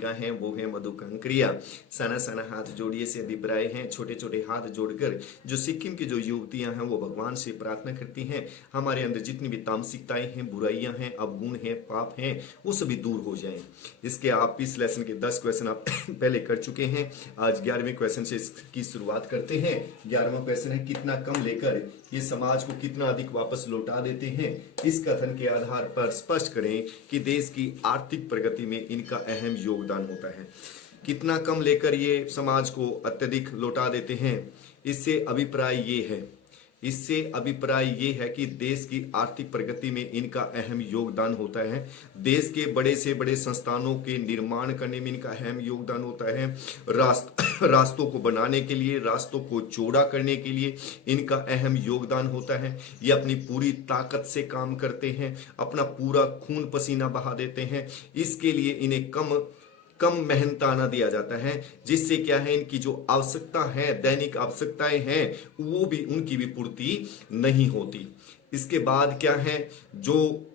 सेविका हैं वो है मधु कंकरिया। सना सना हाथ जोड़िए से अभिप्राय हैं, छोटे छोटे हाथ जोड़कर जो सिक्किम की जो युवतियां हैं वो भगवान से प्रार्थना करती हैं हमारे अंदर जितनी भी तामसिकताएं हैं, बुराइयां हैं, अवगुण हैं, पाप हैं, वो सभी दूर हो जाएं। इसके आप इस लेसन के 10 क्वेश्चन आप पहले कर चुके हैं। आज 11वें क्वेश्चन से इसकी शुरुआत करते हैं। 11वां क्वेश्चन है कितना कम लेकर ये समाज को कितना अधिक वापस लौटा देते हैं। इस कथन के आधार पर स्पष्ट करें कि देश की आर्थिक प्रगति में इनका अहम योगदान होता है। कितना कम लेकर ये समाज को अत्यधिक लौटा देते हैं, इससे अभिप्राय ये है कि देश की आर्थिक प्रगति में इनका अहम योगदान होता है। देश के बड़े से बड़े संस्थानों के निर्माण करने में इनका अहम योगदान होता है। रास्तों को बनाने के लिए, रास्तों को चौड़ा करने के लिए इनका अहम योगदान होता है। ये अपनी पूरी ताकत से काम करते हैं, अपना पूरा खून पसीना बहा देते हैं। इसके लिए इन्हें कम मेहनताना दिया जाता है, जिससे क्या है इनकी जो आवश्यकता है, दैनिक आवश्यकताएं हैं, वो भी उनकी भी पूर्ति नहीं होती। इसके बाद क्या है जो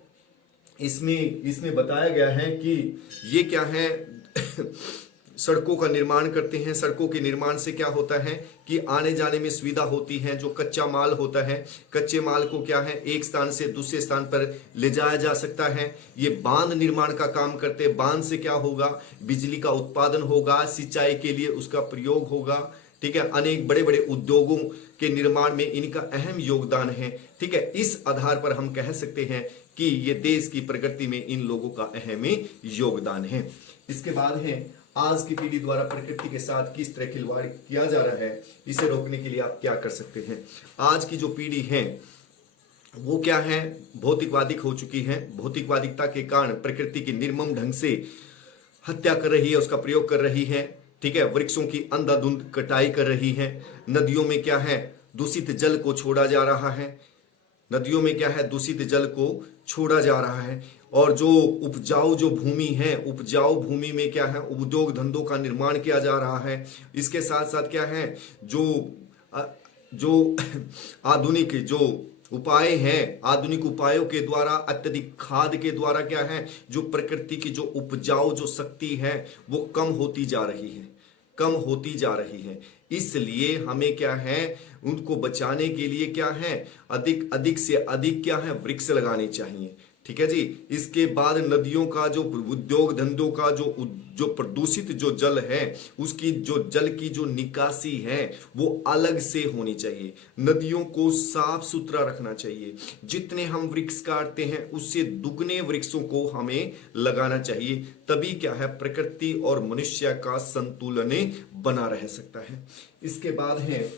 इसमें बताया गया है कि ये क्या है सड़कों का निर्माण करते हैं। सड़कों के निर्माण से क्या होता है कि आने जाने में सुविधा होती है। जो कच्चा माल होता है, कच्चे माल को क्या है एक स्थान से दूसरे स्थान पर ले जाया जा सकता है। ये बांध निर्माण का काम करते हैं। बांध से क्या होगा, बिजली का उत्पादन होगा, सिंचाई के लिए उसका प्रयोग होगा। ठीक है, अनेक बड़े बड़े उद्योगों के निर्माण में इनका अहम योगदान है। ठीक है, इस आधार पर हम कह सकते हैं कि ये देश की प्रगति में इन लोगों का अहम योगदान है। इसके बाद है आज की पीढ़ी द्वारा प्रकृति के साथ किस तरह खिलवाड़ किया जा रहा है, इसे रोकने के लिए आप क्या कर सकते हैं। आज की जो पीढ़ी है वो क्या है, भौतिकवादिक हो चुकी है। भौतिकवादिकता के कारण प्रकृति की निर्मम ढंग से हत्या कर रही है, उसका प्रयोग कर रही है। ठीक है, वृक्षों की अंधाधुंध कटाई कर रही है। नदियों में क्या है दूषित जल को छोड़ा जा रहा है। नदियों में क्या है दूषित जल को छोड़ा जा रहा है। और जो उपजाऊ जो भूमि है, उपजाऊ भूमि में क्या है उद्योग धंधों का निर्माण किया जा रहा है। इसके साथ साथ क्या है जो आधुनिक जो उपाय हैं, आधुनिक उपायों के द्वारा, अत्यधिक खाद के द्वारा क्या है जो प्रकृति की जो उपजाऊ जो शक्ति है वो कम होती जा रही है। इसलिए हमें क्या है उनको बचाने के लिए क्या है अधिक से अधिक क्या है वृक्ष लगाने चाहिए। ठीक है जी। इसके बाद नदियों का जो उद्योग धंधों का जो प्रदूषित जो जल है उसकी जो जल की जो निकासी है वो अलग से होनी चाहिए। नदियों को साफ सुथरा रखना चाहिए। जितने हम वृक्ष काटते हैं उससे दुगने वृक्षों को हमें लगाना चाहिए। तभी क्या है प्रकृति और मनुष्य का संतुलन बना रह सकता है। इसके बाद है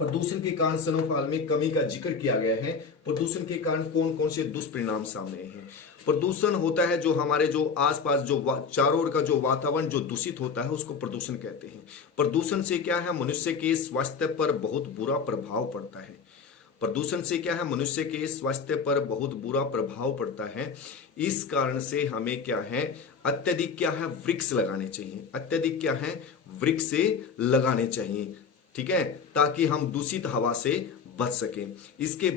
प्रदूषण के कारण स्नोफॉल में कमी का जिक्र किया गया है। प्रदूषण के कारण कौन कौन से दुष्परिणाम सामने हैं। प्रदूषण होता है जो हमारे जो आसपास जो चारों ओर का जो वातावरण जो दूषित होता है उसको प्रदूषण कहते हैं। प्रदूषण से क्या है मनुष्य के स्वास्थ्य पर बहुत बुरा प्रभाव पड़ता है। प्रदूषण से क्या है मनुष्य के स्वास्थ्य पर बहुत बुरा प्रभाव पड़ता है। इस कारण से हमें क्या है अत्यधिक क्या है वृक्ष लगाने चाहिए। अत्यधिक क्या है वृक्ष लगाने चाहिए। ठीक है, ताकि हम दूषित हवा से बच सकें। इसके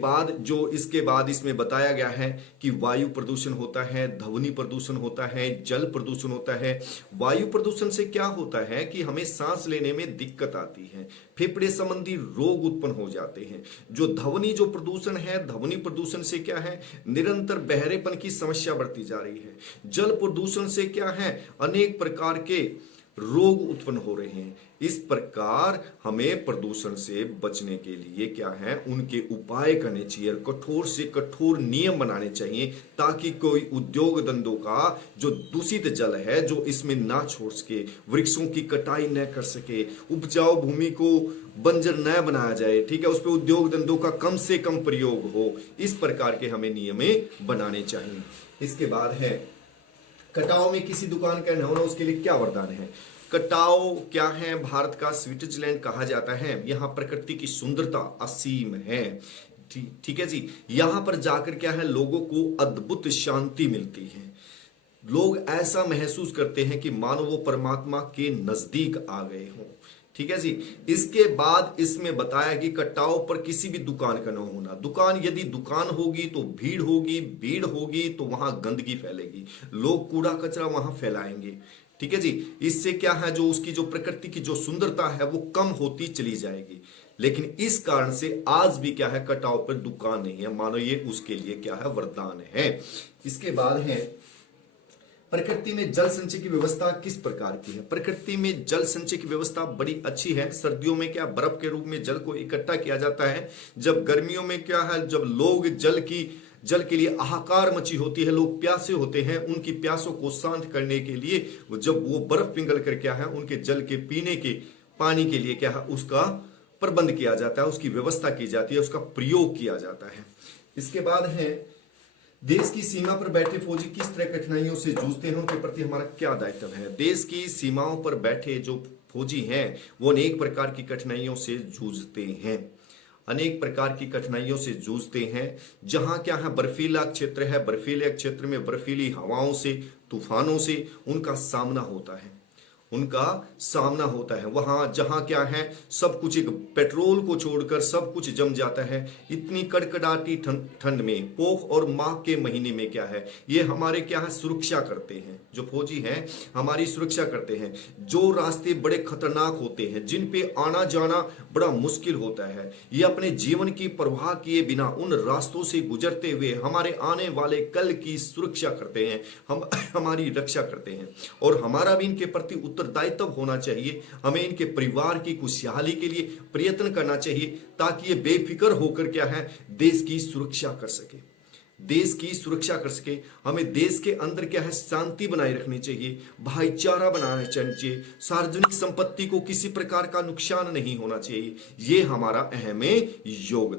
बाद इसमें बताया गया है कि वायु प्रदूषण होता है, ध्वनि प्रदूषण होता है, जल प्रदूषण होता है। वायु प्रदूषण से क्या होता है कि हमें सांस लेने में दिक्कत आती है, फेफड़े संबंधी रोग उत्पन्न हो जाते हैं। जो ध्वनि जो प्रदूषण है, ध्वनि प्रदूषण से क्या है निरंतर बहरेपन की समस्या बढ़ती जा रही है। जल प्रदूषण से क्या है अनेक प्रकार के रोग उत्पन्न हो रहे हैं। इस प्रकार हमें प्रदूषण से बचने के लिए क्या है उनके उपाय करने चाहिए। कठोर से कठोर नियम बनाने चाहिए ताकि कोई उद्योग धंधों का जो दूषित जल है जो इसमें ना छोड़ सके, वृक्षों की कटाई न कर सके, उपजाऊ भूमि को बंजर न बनाया जाए। ठीक है, उस पर उद्योग धंधों का कम से कम प्रयोग हो। इस प्रकार के हमें नियम बनाने चाहिए। इसके बाद है कटाव में किसी दुकान का न होना उसके लिए क्या वरदान है। कटाव क्या है भारत का स्विट्जरलैंड कहा जाता है। यहाँ प्रकृति की सुंदरता असीम है। ठीक है जी। यहाँ पर जाकर क्या है लोगों को अद्भुत शांति मिलती है। लोग ऐसा महसूस करते हैं कि मानो वो परमात्मा के नजदीक आ गए हों। ठीक है जी। इसके बाद इसमें बताया कि कटाव पर किसी भी दुकान का न होना। दुकान यदि दुकान होगी तो भीड़ होगी, भीड़ होगी तो वहां गंदगी फैलेगी, लोग कूड़ा कचरा वहां फैलाएंगे। ठीक है जी। इससे क्या है, जो उसकी जो प्रकृति की जो सुंदरता है वो कम होती चली जाएगी। लेकिन इस कारण से आज भी क्या है, कटाव पर दुकान नहीं है, मानो ये उसके लिए क्या है, वरदान है। इसके बाद है प्रकृति में जल संचय की व्यवस्था किस प्रकार की है। प्रकृति में जल संचय की व्यवस्था बड़ी अच्छी है। सर्दियों में क्या बर्फ के रूप में जल को इकट्ठा किया जाता है। जब गर्मियों में क्या है, जब लोग जल के लिए हाहाकार मची होती है, लोग प्यासे होते हैं, उनकी प्यासों को शांत करने के लिए जब वो बर्फ पिघल कर क्या है, उनके जल के पीने के पानी के लिए क्या है, उसका प्रबंध किया जाता है, उसकी व्यवस्था की जाती है, उसका प्रयोग किया जाता है। इसके बाद है देश की सीमा पर बैठे फौजी किस तरह कठिनाइयों से जूझते हैं, उनके प्रति हमारा क्या दायित्व है। देश की सीमाओं पर बैठे जो फौजी हैं वो अनेक प्रकार की कठिनाइयों से जूझते हैं, अनेक प्रकार की कठिनाइयों से जूझते हैं। जहां क्या है, बर्फीला क्षेत्र है, बर्फीले क्षेत्र में बर्फीली हवाओं से, तूफानों से उनका सामना होता है, वहां जहां क्या है, सब कुछ, एक पेट्रोल को छोड़कर सब कुछ जम जाता है। इतनी कड़कड़ाती ठंड में, पोख और माह के महीने में क्या है, ये हमारे क्या है, सुरक्षा करते हैं, जो फौजी हैं हमारी सुरक्षा करते हैं। जो रास्ते बड़े खतरनाक होते हैं, जिन पे आना जाना बड़ा मुश्किल होता है, ये अपने जीवन की परवाह किए बिना उन रास्तों से गुजरते हुए हमारे आने वाले कल की सुरक्षा करते हैं, हमारी रक्षा करते हैं। और हमारा भी इनके प्रति उत्तरदायित्व होना चाहिए। हमें इनके परिवार की खुशहाली के लिए प्रयत्न करना चाहिए, ताकि ये बेफिक्र होकर क्या है, देश की सुरक्षा कर सके, देश की सुरक्षा कर सके। हमें देश के अंदर क्या है, शांति बनाए रखनी चाहिए, भाईचारा बनाना चाहिए, सार्वजनिक संपत्ति को किसी प्रकार का नुकसान नहीं होना चाहिए। ये हमारा अहम योगदान।